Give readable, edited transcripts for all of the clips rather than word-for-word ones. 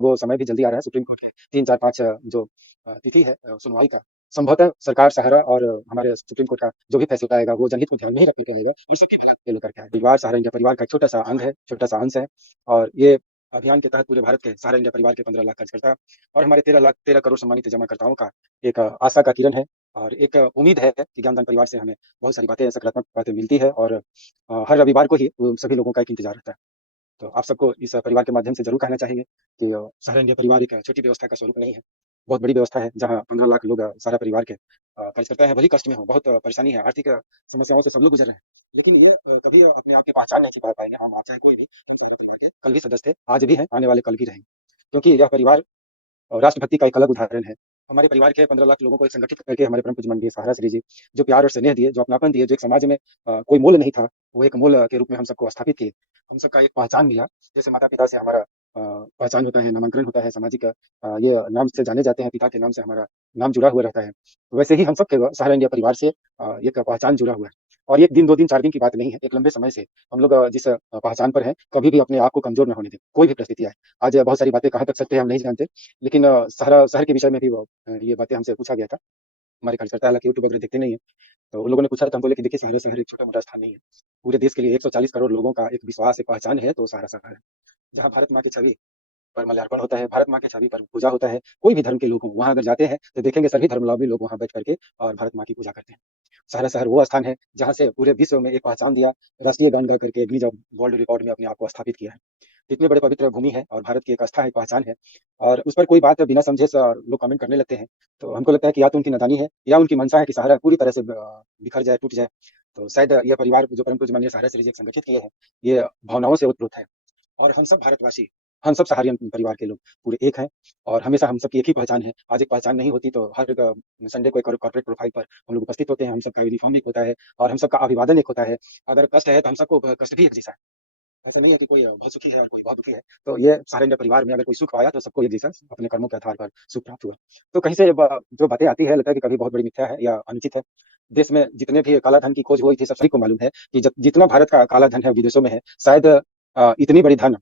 वो समय भी जल्दी आ रहा है। सुप्रीम कोर्ट के 3, 4, 5 जो तिथि है सुनवाई का, संभवतः सरकार, सहारा और हमारे सुप्रीम कोर्ट का जो भी फैसला आएगा वो जनहित को ध्यान में ही रख के आएगा। ये सबकी भलाई के लिए लेकर के आए। परिवार सहारा इंडिया परिवार का एक छोटा-सा अंग है, छोटा-सा अंश है और ये अभियान के तहत पूरे भारत के सहारा इंडिया परिवार के 15 लाख कार्यकर्ता और हमारे 13 करोड़ सम्मानित जमाकर्ताओं का एक आशा का किरण है और एक उम्मीद है कि ज्ञानदान परिवार से हमें बहुत सारी बातें, सकारात्मक बातें मिलती है और हर रविवार को ही उन सभी लोगों का एक इंतजार रहता है। तो आप सबको इस परिवार के माध्यम से ज़रूर कहना चाहेंगे कि सहारा इंडिया परिवार एक छोटी व्यवस्था का स्वरूप नहीं है, बहुत बड़ी व्यवस्था है जहाँ 15 लाख लोग सारा परिवार के कार्यकर्ता हैं, भले ही कष्ट में हो, बहुत परेशानी है, आर्थिक समस्याओं से सब लोग गुज़र रहे हैं। लेकिन ये कभी अपने आप की पहचान नहीं छुपा पाएँगे, हम, आप चाहे कोई भी, हम सहारा परिवार के कल भी सदस्य थे, आज भी हैं, आने वाले कल भी रहेंगे। क्योंकि यह परिवार राष्ट्रभक्ति का एक अलग उदाहरण है। हमारे परिवार के 15 लाख लोगों को एक संगठित करके हमारे परम पूज्य माननीय सहारा श्री जी, जो प्यार और स्नेह दिए, जो अपनापन दिए, जो एक समाज में कोई मूल्य नहीं था, वो एक मूल्य के रूप में हम सबको स्थापित किए। हम सबका एक पहचान मिला, जैसे माता-पिता से हमारा पहचान होता है, नामांकन होता है, सामाजिक ये नाम से जाने जाते हैं, पिता के नाम से हमारा नाम जुड़ा हुआ रहता है। वैसे ही हम सब के सहारा इंडिया परिवार से एक पहचान जुड़ा हुआ है और 1 दिन, 2 दिन, 4 दिन की बात नहीं है, एक लंबे समय से हम लोग जिस पहचान पर हैं, कभी भी अपने आप को कमज़ोर ना होने दें, कोई भी परिस्थिति आए। आज बहुत सारी बातें कहाँ तक सत्य है हम नहीं जानते, लेकिन शहर के विषय में भी वो ये बातें हमसे पूछा गया था। हमारे कार्यकर्ता हालाँकि यूट्यूब वगैरह देखते नहीं हैं, तो उन लोगों ने पूछा तो हम बोले कि देखिए सहारा शहर एक छोटा-मोटा स्थान नहीं है। पूरे देश के लिए 140 करोड़ लोगों का एक विश्वास, एक पहचान है, तो सहारा शहर है। जहाँ भारत माँ की छवि पर माल्यार्पण होता है, भारत माँ की छवि पर पूजा होता है, कोई भी धर्म के लोग हों, वहाँ अगर जाते हैं, तो देखेंगे सभी धर्मावलंबी लोग वहाँ बैठ कर के और भारत माँ की पूजा करते हैं। सहारा शहर वो स्थान है, जहाँ से पूरे विश्व में एक पहचान दिया, राष्ट्रीय गान गा करके गिनीज़ ऑफ वर्ल्ड रिकॉर्ड में अपने आप को स्थापित किया है। इतने बड़े पवित्र भूमि है और भारत की एक आस्था है, एक पहचान है और उस पर कोई बात बिना समझे लोग कमेंट करने लगते हैं। तो हमको लगता है कि या तो उनकी नादानी है या उनकी मंशा है कि सहारा पूरी तरह से बिखर जाए, टूट जाए। तो शायद ये परिवार जो परम पूज्य माननीय सहारा श्री जी संगठित किए हैं, ये भावनाओं से ओतप्रोत है और हम सब भारतवासी, हम सब सहारियन परिवार के लोग पूरे एक हैं और हमेशा हम सबकी एक ही पहचान है। आज एक पहचान नहीं होती तो हर संडे को एक कॉर्पोरेट प्रोफाइल पर हम लोग उपस्थित होते हैं, हम सबका यूनिफ़ॉर्म एक होता है और हम सबका अभिवादन एक होता है। अगर कष्ट है तो हम सबको कष्ट भी एक जैसा है। ऐसा नहीं है कि कोई बहुत सुखी है और कोई बहुत दुखी है। तो ये सारे मेरे परिवार में अगर कोई सुख पाया तो सबको एक जैसा अपने कर्मों के आधार पर सुख प्राप्त हुआ। तो कहीं से जो बातें आती है लगता है कि कभी बहुत बड़ी मिथ्या है या अनुचित है। देश में जितने भी काला धन की खोज हुई थी सब सभी को मालूम है कि जितना भारत का काला धन है विदेशों में है। शायद इतनी बड़ी धन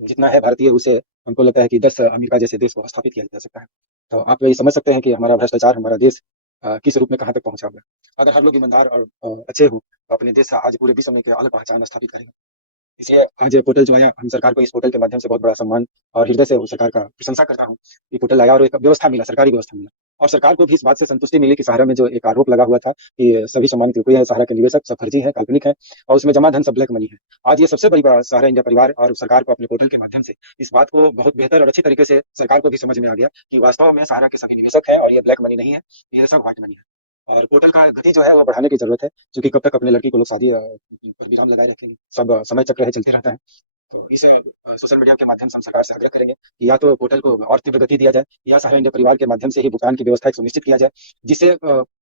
जितना है भारतीय उसे हमको लगता है कि 10 अमेरिका जैसे देश को स्थापित किया जा सकता है। तो आप ये समझ सकते हैं कि हमारा भ्रष्टाचार, हमारा देश किस रूप में कहाँ तक पहुँचा हुआ है। अगर हर लोग ईमानदार और अच्छे हों तो अपने देश आज पूरे विश्व में एक अलग पहचान स्थापित करेंगे। इसलिए आज ये पोर्टल जो आया, हम सरकार को इस पोर्टल के माध्यम से बहुत बड़ा सम्मान और हृदय से वो सरकार का प्रशंसा करता हूँ। ये पोर्टल आया और एक व्यवस्था मिला, सरकारी व्यवस्था मिला और सरकार को भी इस बात से संतुष्टि मिली कि सहारा में जो एक आरोप लगा हुआ था कि सभी सम्मानित रुपये हैं, सहारा के निवेशक सब फर्जी हैं, काल्पनिक हैं और उसमें जमा धन सब ब्लैक मनी है। आज ये सबसे बड़ी बात सहारा इंडिया परिवार और सरकार को अपने पोर्टल के माध्यम से इस बात को बहुत बेहतर और अच्छी तरीके से सरकार को भी समझ में आ गया कि वास्तव में सहारा के सभी निवेशक हैं और ये ब्लैक मनी नहीं है, ये सब व्हाइट मनी है। और पोर्टल का गति जो है वो बढ़ाने की जरूरत है क्योंकि कब तक अपने लड़की को लोग शादी पर विराम लगाए रखेंगे। सब समय चक्र है, चलते रहता है। तो इसे सोशल मीडिया के माध्यम से हम सरकार से आग्रह करेंगे कि या तो पोर्टल को और तीव्र गति दिया जाए या सहारा इंडिया परिवार के माध्यम से ही भुगतान की व्यवस्था एक सुनिश्चित किया जाए, जिससे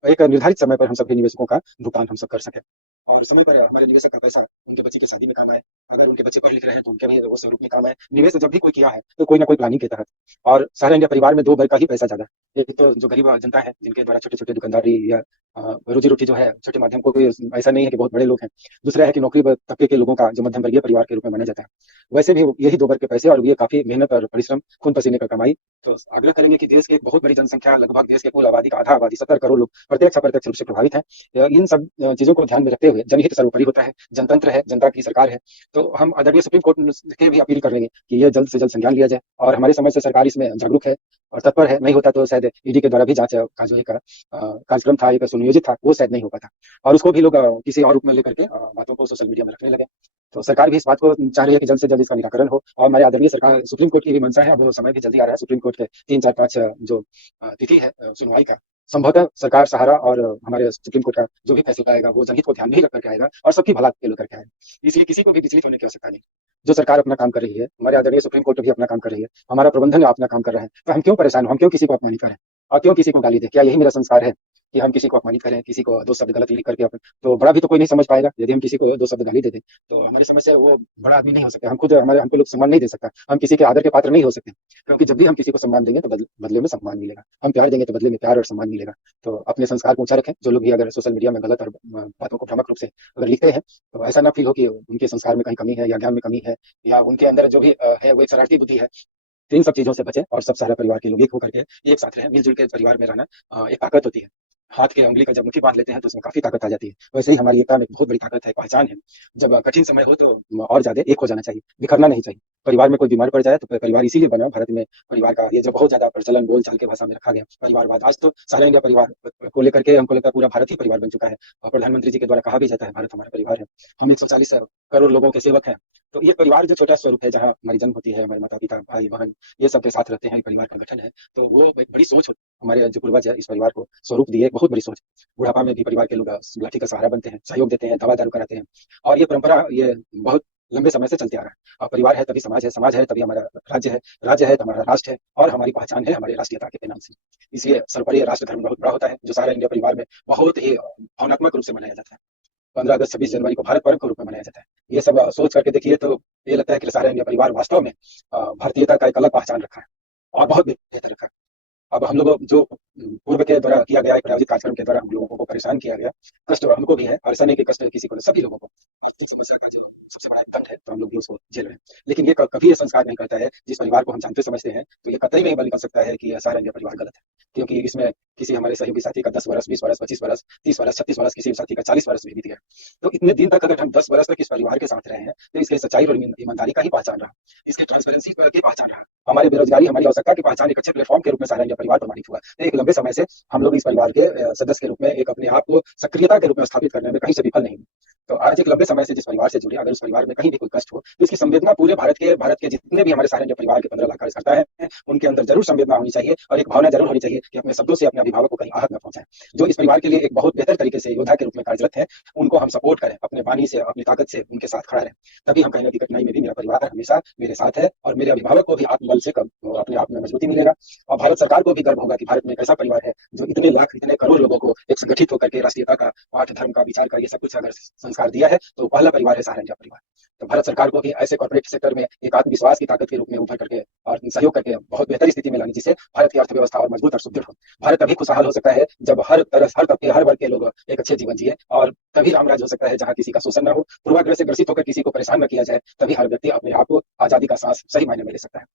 एक निर्धारित समय पर हम सभी निवेशकों का भुगतान हम सब कर सकें और समय पर हमारे निवेशक का पैसा उनके बच्चे की शादी में काम आए। अगर उनके बच्चे पढ़ लिख रहे हैं तो उनके भी वो स्वरूप में काम आए। निवेश जब भी कोई किया है तो कोई ना कोई प्लानिंग के तहत और सहारा इंडिया परिवार में 2 वर्ग का ही पैसा ज्यादा है। एक तो जो गरीब जनता है जिनके द्वारा छोटे छोटे दुकानदारी या रोजी रोटी जो है छोटे माध्यम को कोई ऐसा नहीं है कि बहुत बड़े लोग हैं। दूसरा है कि नौकरी तबके के लोगों का जो मध्यम वर्गीय परिवार के रूप में माना जाता है। वैसे भी यही 2 वर्ग के पैसे और ये काफी मेहनत और परिश्रम, खून पसीने का कमाई। तो आग्रह करेंगे कि देश की एक बहुत बड़ी जनसंख्या, लगभग देश के कुल आबादी का आधा आबादी 70 करोड़ लोग प्रत्यक्ष अप्रत्यक्ष रूप से प्रभावित है। इन सब चीजों को ध्यान में रखते हुए जनहित सर्वोपरि होता है, जनतंत्र है, जनता की सरकार है। तो हम आदरणीय सुप्रीम कोर्ट से भी अपील करेंगे कि यह जल्द से जल्द संज्ञान लिया जाए और हमारी समझ से सरकार इसमें जागरूक है और तत्पर है। नहीं होता तो शायद ईडी के द्वारा भी जांच का जो एक कार्यक्रम था, एक सुनियोजित था, वो शायद नहीं हो पाता और उसको भी लोग किसी और रूप में लेकर के बातों को सोशल मीडिया में रखने लगे। तो सरकार भी इस बात को चाह रही है कि जल्द से जल्द इसका निराकरण हो और हमारे आदरणीय सरकार सुप्रीम कोर्ट की भी मंशा है। अब समय भी जल्दी आ रहा है। सुप्रीम कोर्ट के 3, 4, 5 जो तिथि है सुनवाई का, संभवतः सरकार, सहारा और हमारे सुप्रीम कोर्ट का जो भी फैसला आएगा वो जनहित को ध्यान में ही रख करके आएगा और सबकी भलाई के लिए लेकर के आएगा। इसलिए किसी को भी विचलित होने की आवश्यकता नहीं। जो सरकार अपना काम कर रही है, हमारे आदरणीय सुप्रीम कोर्ट भी अपना काम कर रही है, हमारा प्रबंधन अपना काम कर रहा है, तो हम क्यों परेशान हो, हम क्यों किसी को अपमानित करें और क्यों किसी को गाली दें? क्या यही मेरा संस्कार है कि हम किसी को अपमानित करें, किसी को 2 शब्द गलत लिख करके तो बड़ा भी तो कोई नहीं समझ पाएगा यदि हम किसी को 2 शब्द गाली दे दें। तो हमारी समझ से वो बड़ा आदमी नहीं हो सकता। हम खुद हमारे हमको लोग सम्मान नहीं दे सकता। हम किसी के आदर के पात्र नहीं हो सकते क्योंकि जब भी हम किसी को सम्मान देंगे तो बदले में सम्मान मिलेगा। हम प्यार देंगे तो बदले में प्यार और सम्मान मिलेगा। तो अपने संस्कार को ऊंचा रखें। जो लोग भी अगर सोशल मीडिया में गलत और बातों को भ्रामक रूप से अगर लिखते हैं तो ऐसा ना फील हो कि उनके संस्कार में कहीं कमी है या ज्ञान में कमी है या उनके अंदर जो भी है वो एक शरारती बुद्धि है। तो इन सब चीज़ों से बचें और सब सारे परिवार के लोग एक होकर के एक साथ रहें, मिल-जुल के परिवार में रहना एक ताकत होती है। हाथ की उँगली का जब मुट्ठी बाँध लेते हैं तो उसमें काफ़ी ताकत आ जाती है। वैसे ही हमारी एकता में एक बहुत बड़ी ताकत है, पहचान है। जब कठिन समय हो तो और ज़्यादा एक हो जाना चाहिए, बिखरना नहीं चाहिए। परिवार में कोई बीमार पड़ जाए तो परिवार इसीलिए बना भारत में परिवार का ये जो बहुत ज़्यादा प्रचलन बोल-चाल के भाषा में रखा गया, परिवारवाद। आज तो सारा इंडिया परिवार को लेकर के हमको लगता है पूरा भारत ही परिवार बन चुका है और प्रधानमंत्री जी के द्वारा कहा भी जाता है, भारत हमारा परिवार है। हम 140 करोड़ लोगों के सेवक हैं। तो ये परिवार जो छोटा स्वरूप है, जहाँ हमारी जन्म होती है, हमारे माता-पिता, भाई-बहन ये सब के साथ रहते हैं, परिवार का गठन है। तो वो एक बड़ी सोच होती है। हमारे जो पूर्वज है इस परिवार को स्वरूप दिए, एक बहुत बड़ी सोच। बुढ़ापा में भी परिवार के लोग लाठी का सहारा बनते हैं, सहयोग देते हैं, दवा-दारू कराते हैं और ये परंपरा ये बहुत लंबे समय से चलते आ रहा है। परिवार है तभी समाज है तभी हमारा राज्य है तो हमारा राष्ट्र है और हमारी पहचान है हमारी राष्ट्रीयता के नाम से। इसलिए सर्वोपरि राष्ट्र धर्म बहुत बड़ा होता है, जो सारा इंडिया परिवार में बहुत ही भावनात्मक रूप से मनाया जाता है। 15 अगस्त, 26 जनवरी को भारत पर्व के रूप में मनाया जाता है। ये सब सोच करके देखिए तो ये लगता है कि सारा इंडिया परिवार वास्तव में भारतीयता का एक अलग पहचान रखा है और बहुत बेहतर रखा है। अब हम लोग जो पूर्व के द्वारा किया गया एक प्रायोजित कार्यक्रम के द्वारा हम लोगों को परेशान किया गया, कष्ट हमको भी है और ऐसा नहीं कि कष्ट किसी को सभी लोगों को। आर्थिक समस्या का जो सबसे बड़ा एक दंड है, तो हम लोग भी उसको झेल रहे हैं। लेकिन ये कभी ये संस्कार नहीं करता है, जिस परिवार को हम जानते समझते हैं, तो ये कतई नहीं निकल सकता है कि ये सारा इंडिया परिवार गलत है। क्योंकि इसमें किसी हमारे सहयोगी साथी का 10 वर्ष, 20 वर्ष, 25 वर्ष, 30 वर्ष, 36 वर्ष, किसी साथी का 40 वर्ष भी बीत गया। तो इतने दिन तक अगर हम 10 वर्ष तक इस परिवार के साथ रहे हैं, तो इसके सच्चाई और ईमानदारी का ही पहचान रहा, इसकी ट्रांसपेरेंसी की पहचान रहा। हमारी बेरोजगारी, हमारी आवश्यकता की पहचान एक अच्छे प्लेटफॉर्म के रूप में सारा इंडिया परिवार प्रमाणित हुआ। तो एक लंबे समय से हम लोग इस परिवार के सदस्य के रूप में एक अपने आप को सक्रियता के रूप में स्थापित करने में कहीं से विफल नहीं हुए। तो आज एक लंबे समय से जिस परिवार से जुड़े, अगर उस परिवार में कहीं भी कोई कष्ट हो, तो इसकी संवेदना पूरे भारत के जितने भी हमारे सारे इंडिया परिवार के 15 लाख कार्यकर्ता हैं, उनके अंदर जरूर संवेदना होनी चाहिए और एक भावना जरूर होनी चाहिए कि अपने शब्दों से अपने अभिभावक को कहीं आहत न पहुंचाएं। जो इस परिवार के लिए एक बहुत बेहतर तरीके से योद्धा के रूप में कार्यरत है, उनको हम सपोर्ट करें, अपने वाणी से, अपनी ताकत से उनके साथ खड़ा रहें। तभी हम कहीं न कहीं कठिनाई में भी मेरा परिवार हमेशा मेरे साथ है और मेरे अभिभावक को भी आत्मबल से अपने आप में मजबूती मिलेगा और भारत सरकार को भी गर्व होगा कि भारत में एक ऐसा परिवार है जो इतने लाख, इतने करोड़ लोगों को एक संगठित होकर के राष्ट्रीयता का, पाठ, धर्म का, विचार का ये सब कुछ अगर संस्कार दिया है, तो पहला परिवार है सारा इंडिया परिवार। तो भारत सरकार को भी ऐसे कॉर्पोरेट सेक्टर में एक आत्मविश्वास की ताकत के रूप में उभर करके और सहयोग करके बहुत बेहतर स्थिति में लाने, जिससे भारत की अर्थव्यवस्था और मजबूत और सुदृढ़ हो। भारत तभी खुशहाल हो सकता है जब हर तरह, हर तबके, हर वर्ग के लोग एक अच्छे जीवन जिए और तभी रामराज हो सकता है जहाँ किसी का शोषण न हो, पूर्वाग्रह से ग्रसित होकर किसी को परेशान न किया जाए। तभी हर व्यक्ति अपने आप को आजादी का सांस सही मायने में ले सकता है।